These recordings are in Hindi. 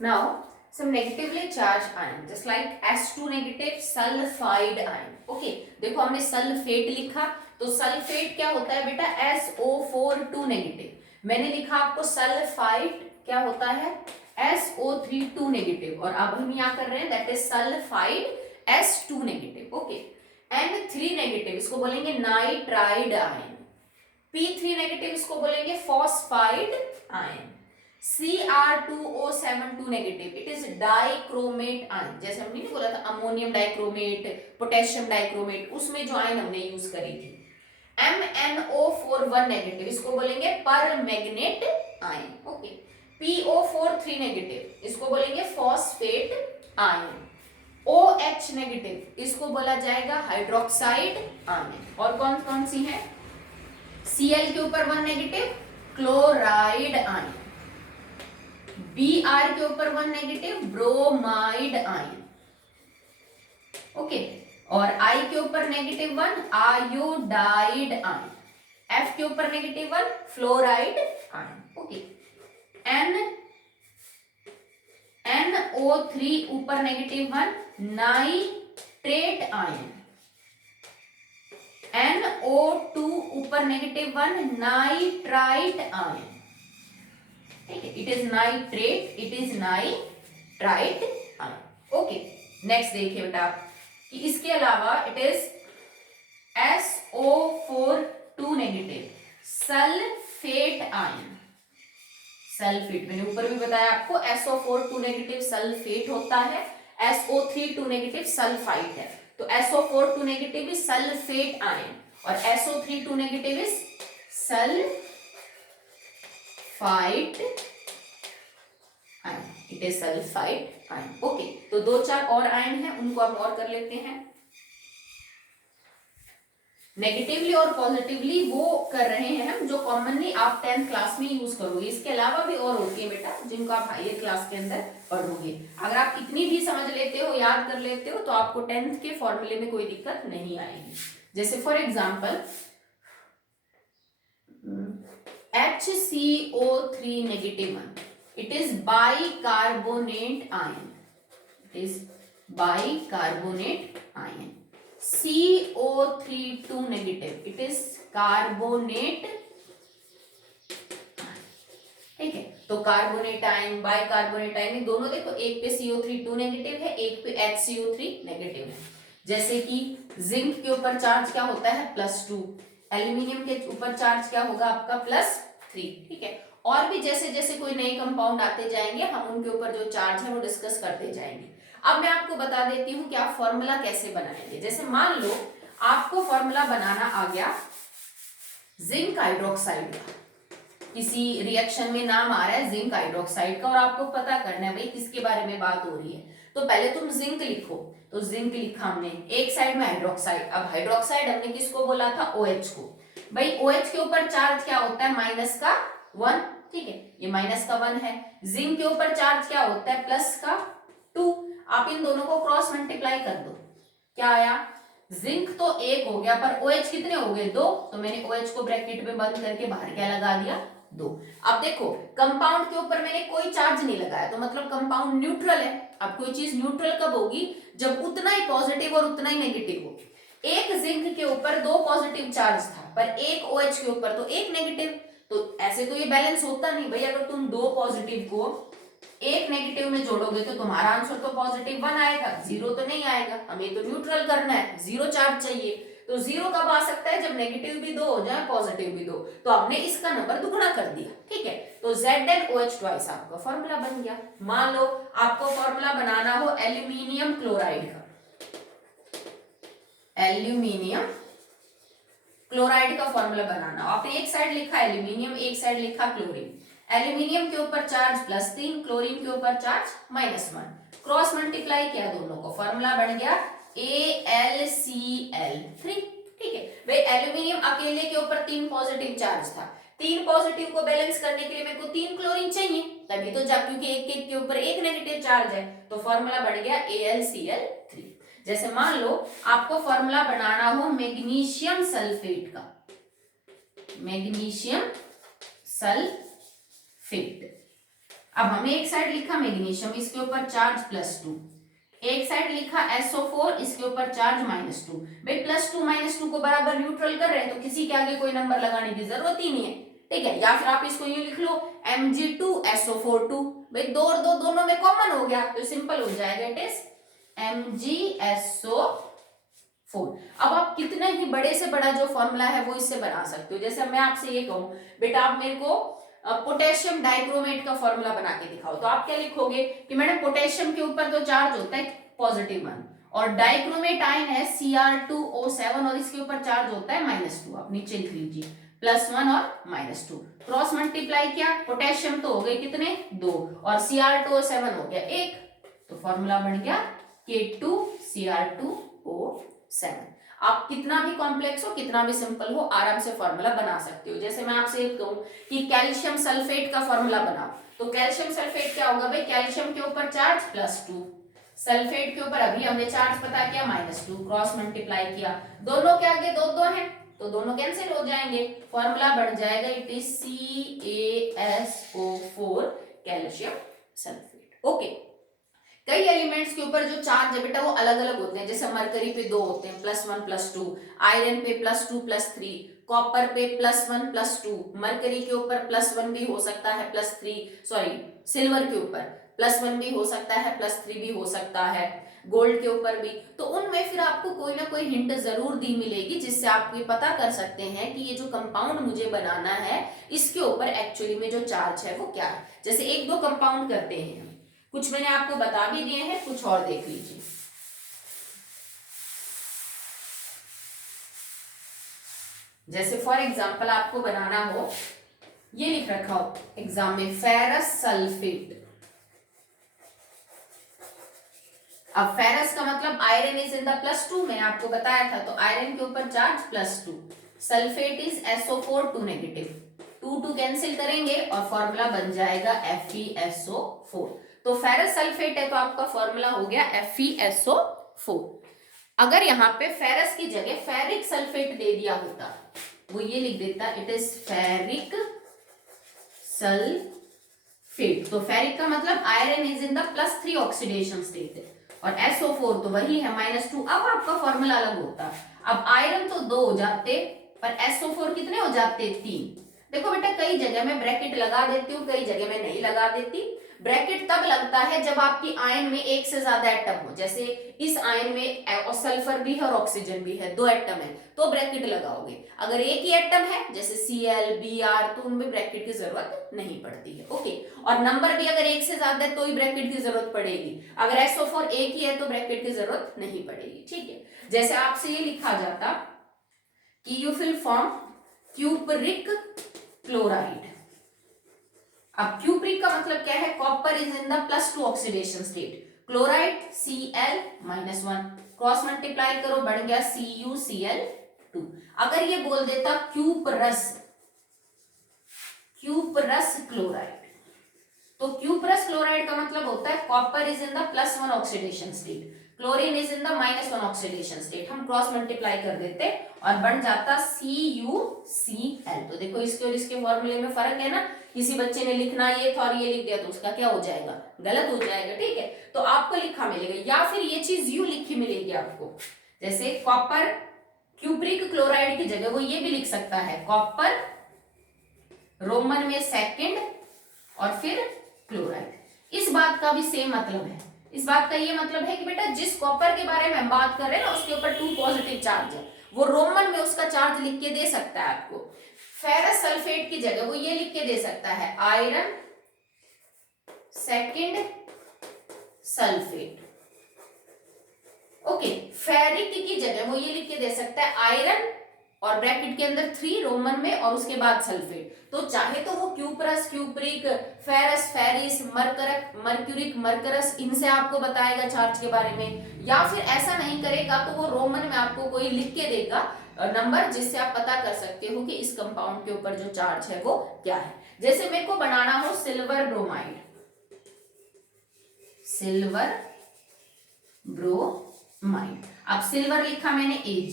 Now, some negatively charged ion, just like S2 negative sulphide ion. Okay, देखो हमने सल्फेट लिखा, तो सल्फेट क्या होता है बेटा? SO4 2 negative. मैंने लिखा आपको सल्फाइड क्या होता है? SO3 2 negative. और अब हम यहाँ कर रहे हैं that is sulphide S2 negative. Okay, N3 negative इसको बोलेंगे नाइट्राइड आयन. P3 नेगेटिव इसको बोलेंगे phosphide ion. Cr2O7 2 negative it is dichromate ion. जैसे हमने नहीं बोला था अमोनियम डाइक्रोमेट, पोटेशियम डाइक्रोमेट, उसमें जो आयन हमने यूज करी थी. MnO4 1 नेगेटिव इसको बोलेंगे permanganate ion. Okay, PO4 3 negative इसको बोलेंगे फॉस्फेट आयन. OH नेगेटिव इसको बोला जाएगा हाइड्रोक्साइड आयन. और कौन कौन सी है? Cl के ऊपर 1 नेगेटिव क्लोराइड आयन. Br के ऊपर 1 नेगेटिव ब्रोमाइड आयन. ओके, और I के ऊपर नेगेटिव 1 आयोडाइड आयन. F के ऊपर negative 1 fluoride ion. Okay, NO3 ऊपर नेगेटिव 1 नाइट्रेट आयन. NO2 ऊपर नेगेटिव 1 नाइट्राइट आयन. ठीक है, it is nitrate, it is nitrite ion. Okay, next देखिए बेटा आप कि इसके अलावा it is SO4 2 negative sulphate ion. Sulphate मैंने ऊपर भी बताया आपको SO4 2 नेगेटिव सल्फेट होता है, SO3 2 नेगेटिव सल्फाइड है. तो SO4 2 negative is sulphate ion और SO3 2 negative is sulphide ion. It is sulphide ion. Okay, तो 2-4 और आयन है, उनको हम और कर लेते हैं. नेगेटिवली और पॉजिटिवली वो कर रहे हैं हम जो कॉमनली आप 10th क्लास में यूज करोगे. इसके अलावा भी और होती है बेटा जिनको आप हायर क्लास के अंदर पढ़ोगे. अगर आप इतनी भी समझ लेते हो, याद कर लेते हो, तो आपको 10th के फॉर्मूले में कोई दिक्कत नहीं आएगी. जैसे for example HCO3 negative 1 it is bicarbonate ion. It is bicarbonate ion. CO3 2 negative it is carbonate. ठीक है, तो कार्बोनेट आयन, बाइकार्बोनेट आयन दोनों देखो, एक पे CO3 2 नेगेटिव है, एक पे HCO3 नेगेटिव है. जैसे कि जिंक के ऊपर चार्ज क्या होता है? +2. एल्यूमिनियम के ऊपर चार्ज क्या होगा आपका? +3. ठीक है, और भी जैसे जैसे कोई नए कंपाउंड आते जाएंगे हम उनके ऊपर जो चार्ज है वो डिस्कस करते जाएंगे. अब मैं आपको बता देती हूँ कि आप फॉर्मूला कैसे बनाएंगे. जैसे मान लो आपको फॉर्मूला बनाना आ गया जिंक हाइड्रोक्साइड का. किसी रिएक्शन में नाम आ रहा है जिंक हाइड्रोक्साइड का और आपको पता करना है भाई किसके बारे में बात हो रही है. तो पहले तुम जिंक लिखो. तो जिंक लिखा हमने, एक साइड में हाइड्रोक्साइड. अब हाइड्रोक्साइड हमने किसको बोला था? OH को. भाई OH के ऊपर चार्ज क्या होता है? -1. ठीक है, ये -1 है. जिंक के ऊपर चार्ज क्या होता है? +2. आप इन दोनों को क्रॉस मल्टीप्लाई कर दो, क्या आया? जिंक तो 1 हो गया पर OH कितने हो गए? 2. तो मैंने OH को ब्रैकेट में बंद करके बाहर क्या लगा दिया? 2. अब देखो कंपाउंड के ऊपर मैंने कोई चार्ज नहीं लगाया, तो मतलब कंपाउंड न्यूट्रल है. अब कोई चीज न्यूट्रल कब होगी? जब उतना ही पॉजिटिव और उतना ही नेगेटिव हो. एक जिंक के ऊपर 2 पॉजिटिव चार्ज था पर एक OH के ऊपर तो 1 नेगेटिव. तो ऐसे तो ये बैलेंस होता नहीं भाई. अगर तुम 2 पॉजिटिव को 1 नेगेटिव में जोड़ोगे तो तुम्हारा आंसर तो +1 आएगा, 0 तो नहीं आएगा. हमें तो न्यूट्रल करना है, 0 चार्ज चाहिए. तो 0 कब आ सकता है? जब नेगेटिव भी 2 हो जाए, पॉजिटिव भी 2. तो हमने इसका नंबर दुगुना कर दिया. ठीक है, तो ZnOH ट्वाइस आपका फॉर्मूला बन गया. मान लो आपको फॉर्मूला बनाना हो एल्यूमिनियम क्लोराइड का. एल्यूमिनियम क्लोराइड का फॉर्मूला बनाना हो, आपने एक साइड लिखा एल्यूमिनियम, एक साइड लिखा क्लोरीन. एल्यूमिनियम के ऊपर चार्ज +3, क्लोरीन के ऊपर चार्ज -1. क्रॉस मल्टीप्लाई किया दोनों को, फॉर्मूला बन गया AlCl3. ठीक है भाई, एल्यूमिनियम अकेले के ऊपर 3 पॉजिटिव चार्ज था. 3 पॉजिटिव को बैलेंस करने के लिए मेरे को 3 क्लोरीन चाहिए, तभी तो जा, क्योंकि एक के ऊपर 1 नेगेटिव चार्ज है. तो फॉर्मूला बन गया AlCl3. जैसे मान लो आपको फॉर्मूला बनाना हो मैग्नीशियम सल्फेट का. मैग्नीशियम सल्फेट अब हमने एक साइड लिखा मैग्नीशियम, इसके ऊपर चार्ज +2, एक साइड लिखा SO4, इसके ऊपर चार्ज -2। भाई +2 - 2 को बराबर न्यूट्रल कर रहे हैं तो किसी के आगे कोई नंबर लगाने की जरूरत ही नहीं है, ठीक है। या फिर आप इसको यूं लिख लो Mg2SO4 2, भाई दो और दो दोनों में कॉमन हो गया तो सिंपल हो जाएगा, इट इज MgSO4। अब आप कितने ही बड़े से बड़ा जो फॉर्मूला है वो इससे बना सकते हो। जैसे मैं आपसे ये कहूं बेटा आप मेरे को पोटेशियम डाइक्रोमेट का फॉर्मूला बना के दिखाओ, तो आप क्या लिखोगे कि मैडम पोटेशियम के ऊपर तो चार्ज होता है +1 और डाइक्रोमेट आयन है Cr2O7 और इसके ऊपर चार्ज होता है -2। आप नीचे लिख लीजिए +1 और -2, क्रॉस मल्टीप्लाई किया, पोटेशियम तो हो गए कितने 2 और Cr2O7 हो गया 1, तो फॉर्मूला बन गया K2Cr2O7। आप कितना भी कॉम्प्लेक्स हो कितना भी सिंपल हो आराम से फॉर्मूला बना सकते हो। जैसे मैं आपसे एक कहूं कि कैल्शियम सल्फेट का फॉर्मूला बनाओ, तो कैल्शियम सल्फेट क्या होगा भाई, कैल्शियम के ऊपर चार्ज +2, सल्फेट के ऊपर अभी हमने चार्ज पता किया -2, क्रॉस मल्टीप्लाई किया, दोनों के आगे दो दो हैं तो दोनों कैंसिल हो जाएंगे, फॉर्मूला बन जाएगा it is CaSO4 calcium sulphate. Okay, कई एलिमेंट्स के ऊपर जो चार्ज है बेटा वो अलग अलग होते हैं। जैसे मरकरी पे 2 होते हैं +1 +2, आयरन पे +2 +3, कॉपर पे +1 +2, मरकरी के ऊपर +1 भी हो सकता है +3, सॉरी सिल्वर के ऊपर +1 भी हो सकता है +3 भी हो सकता है, गोल्ड के ऊपर भी। तो उनमें फिर आपको कोई ना कोई हिंट जरूर दी मिलेगी जिससे आप ये पता कर सकते हैं कि ये जो कंपाउंड मुझे बनाना है इसके ऊपर एक्चुअली में जो चार्ज है वो क्या है। जैसे एक दो कंपाउंड करते हैं, कुछ मैंने आपको बता भी दिए हैं, कुछ और देख लीजिए। जैसे फॉर एग्जांपल आपको बनाना हो, ये लिख रखा हो एग्जाम में फेरस सल्फेट। अब फेरस का मतलब आयरन इज इन द +2, मैंने आपको बताया था, तो आयरन के ऊपर charge +2, sulphate is SO4 2 negative, 2 cancel करेंगे और फॉर्मूला बन जाएगा FeSO4। तो फेरस सल्फेट है तो आपका फॉर्मूला हो गया FeSO4। अगर यहाँ पे फेरस की जगह फेरिक सल्फेट दे दिया होता, वो ये लिख देता इट इज फेरिक सल्फेट, तो फेरिक का मतलब iron is in the +3 oxidation state है और SO4 तो वही है -2। अब आपका फॉर्मूला अलग होता, अब आयरन तो 2 हो जाते पर SO4 कितने हो जाते 3। देखो बेटा कई जगह मैं ब्रैकेट लगा देती हूँ, कई जगह मैं नहीं लगा देती। ब्रैकेट तब लगता है जब आपकी आयन में एक से ज्यादा एटम हो, जैसे इस आयन में सल्फर भी है और ऑक्सीजन भी है, 2 एटम है तो ब्रैकेट लगाओगे। अगर एक ही एटम है जैसे Cl Br तो उनमें ब्रैकेट की जरूरत नहीं पड़ती है। ओके, और नंबर भी अगर एक से ज्यादा है तो ही ब्रैकेट की जरूरत पड़ेगी, अगर SO4 एक ही है तो ब्रैकेट की जरूरत नहीं पड़ेगी, ठीक है। जैसे आपसे ये लिखा जाता कि you will form cupric chloride. अब क्यूपरिक का मतलब क्या है, copper is in the +2 oxidation state, chloride Cl-1, cross multiply करो बन गया CuCl2। अगर ये बोल देता क्यूपरस क्लोराइड, तो क्यूपरस क्लोराइड का मतलब होता है copper is in the +1 oxidation state, chlorine is in the -1 oxidation state, हम क्रॉस मल्टीप्लाई कर देते और बन जाता CuCl। तो देखो इसके और इसके फॉर्मूले में फर्क है ना, किसी बच्चे ने लिखना ये था और ये लिख दिया तो उसका क्या हो जाएगा, गलत हो जाएगा, ठीक है। तो आपको लिखा मिलेगा या फिर ये चीज यू लिखी मिलेगी आपको, जैसे कॉपर क्यूपरिक क्लोराइड की जगह वो ये भी लिख सकता है कॉपर रोमन में सेकंड और फिर क्लोराइड। इस बात का भी सेम मतलब है, इस बात का ये मतलब है कि बेटा जिस कॉपर के बारे में हम बात कर रहे हैं ना उसके ऊपर 2 पॉजिटिव चार्ज है, वो रोमन में उसका चार्ज लिख के दे सकता है आपको। फेरस सल्फेट की जगह वो ये लिख के दे सकता है iron second sulphate. Okay, ferric की जगह वो ये लिख के दे सकता है आयरन और ब्रैकेट के अंदर 3 रोमन में और उसके बाद सल्फेट। तो चाहे तो वो cuprous cupric, ferrous ferric, mercuric mercurous, इनसे आपको बताएगा चार्ज के बारे में, या फिर ऐसा नहीं करेगा तो वो रोमन में आपको कोई लिख के देगा नंबर जिससे आप पता कर सकते हो कि इस कंपाउंड के ऊपर जो चार्ज है वो क्या है। जैसे मेरे को बनाना हो सिल्वर ब्रोमाइड, सिल्वर ब्रोमाइड, अब सिल्वर लिखा मैंने Ag,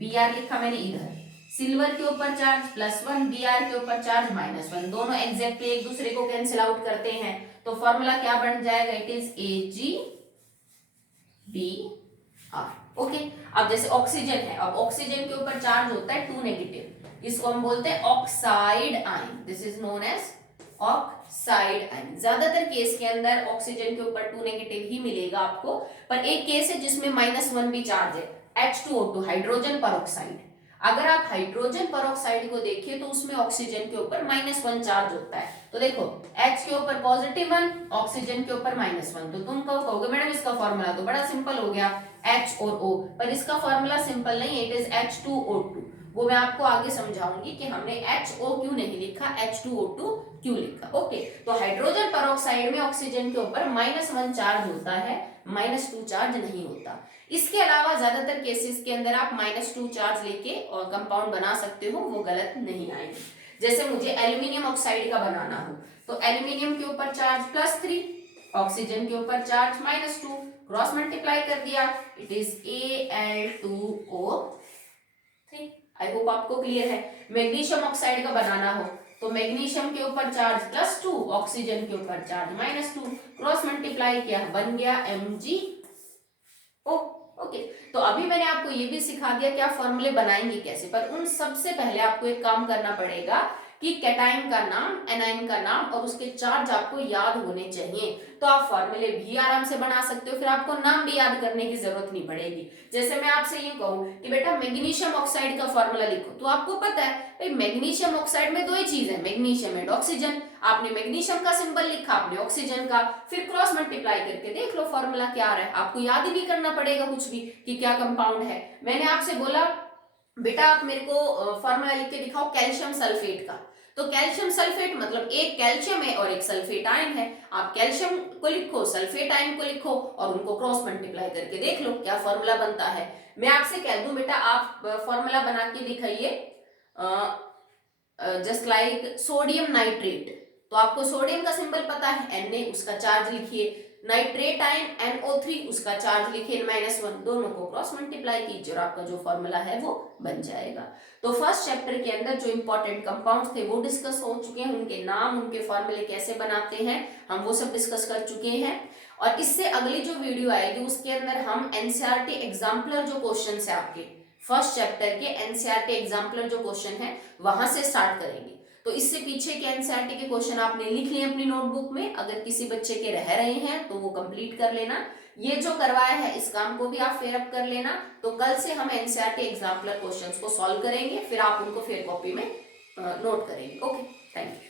Br लिखा मैंने इधर, सिल्वर के ऊपर चार्ज +1, Br के ऊपर चार्ज -1, दोनों एग्जैक्टली एक दूसरे को कैंसिल आउट करते हैं, तो फॉर्मूला क्या बन जाएगा, इट इज AgBr। ओके, अब जैसे ऑक्सीजन है, अब ऑक्सीजन के ऊपर चार्ज होता है 2 नेगेटिव, इसको हम बोलते हैं oxide ion, this is known as oxide ion. ज्यादातर केस के अंदर ऑक्सीजन के ऊपर 2 नेगेटिव ही मिलेगा आपको, पर एक केस है जिसमें -1 भी चार्ज है, H2O2 हाइड्रोजन परऑक्साइड। अगर आप हाइड्रोजन परऑक्साइड को देखिए तो उसमें ऑक्सीजन के ऊपर -1 चार्ज होता है, तो देखो H के ऊपर +1, ऑक्सीजन के ऊपर -1, तो तुम कहोगे मैडम इसका फॉर्मूला तो बड़ा सिंपल हो गया, H और O, पर इसका फॉर्मूला सिंपल नहीं है, इट इज H2O2। वो मैं आपको आगे समझाऊंगी कि हमने HO क्यों नहीं लिखा, H2O2 क्यों लिखा। ओके, तो हाइड्रोजन परऑक्साइड में ऑक्सीजन के ऊपर -1 चार्ज होता है, -2 चार्ज नहीं होता। इसके अलावा ज्यादातर केसेस के अंदर आप -2 चार्ज लेके और कंपाउंड बना सकते हो, वो गलत नहीं आएंगे। जैसे मुझे एल्यूमिनियम ऑक्साइड का बनाना हो, तो एल्यूमिनियम के ऊपर चार्ज +3, ऑक्सीजन के ऊपर चार्ज -2, क्रॉस मल्टीप्लाई कर दिया, it is Al2O3। I hope आपको क्लियर है। मैग्नीशियम ऑक्साइड का बनाना हो, तो मैग्नीशियम के ऊपर चार्ज +2, ऑक्सीजन के ऊपर चार्ज -2, क्रॉस मल्टीप्लाई किया, बन गया MgO। ओके, तो अभी मैंने आपको ये भी सिखा दिया कि आप फॉर्मूले बनाएंगे कैसे, पर उन सबसे पहले आपको एक काम करना पड़ेगा कि कैटाइन का नाम, एनाइन का नाम और उसके चार्ज आपको याद होने चाहिए, तो आप फॉर्मूले भी आराम से बना सकते हो, फिर आपको नाम भी याद करने की जरूरत नहीं पड़ेगी। जैसे मैं आपसे ये कहूं कि बेटा मैग्नीशियम ऑक्साइड का फॉर्मूला लिखो, तो आपको पता है भाई मैग्नीशियम ऑक्साइड में 2 ही चीज है, मैग्नीशियम एंड ऑक्सीजन। आपने मैग्नीशियम का सिंबल लिखा, आपने ऑक्सीजन का, फिर क्रॉस मल्टीप्लाई करके देख लो फॉर्मूला क्या आ रहा है, आपको याद ही नहीं करना पड़ेगा कुछ भी कि क्या कंपाउंड है। मैंने आपसे बोला बेटा आप मेरे को फॉर्मूला लिख के दिखाओ कैल्शियम सल्फेट का, तो कैल्शियम सल्फेट मतलब एक कैल्शियम है और एक सल्फेट आयन है, आप कैल्शियम को लिखो, सल्फेट आयन को लिखो और उनको क्रॉस मल्टीप्लाई करके देख लो क्या फॉर्मूला बनता है। मैं आपसे कह दूं बेटा आप फॉर्मूला बना के दिखाइए, जस्ट लाइक सोडियम नाइट्रेट, तो आपको सोडियम का सिंबल पता है Na, उसका चार्ज लिखिए, नाइट्रेट आयन NO3, उसका चार्ज लिखिए -1, दोनों को क्रॉस मल्टीप्लाई कीजिए और आपका जो फॉर्मूला है वो बन जाएगा। तो फर्स्ट चैप्टर के अंदर जो इंपॉर्टेंट कंपाउंड्स थे वो डिस्कस हो चुके हैं, उनके नाम, उनके फॉर्मूले कैसे बनाते हैं, हम वो सब डिस्कस कर चुके हैं। और इससे अगली जो वीडियो आएगी उसके अंदर हम NCERT एग्जाम्पलर जो क्वेश्चन है आपके फर्स्ट चैप्टर के, NCERT एग्जाम्पलर जो क्वेश्चन है वहां से स्टार्ट करेंगे। तो इससे पीछे के NCERT के क्वेश्चन आपने लिख लिए अपनी नोटबुक में, अगर किसी बच्चे के रह रहे हैं तो वो कंप्लीट कर लेना, ये जो करवाया है इस काम को भी आप फेयर अप कर लेना। तो कल से हम NCERT एग्जाम्पलर क्वेश्चंस को सॉल्व करेंगे, फिर आप उनको फेयर कॉपी में नोट करेंगे। Okay, thank you.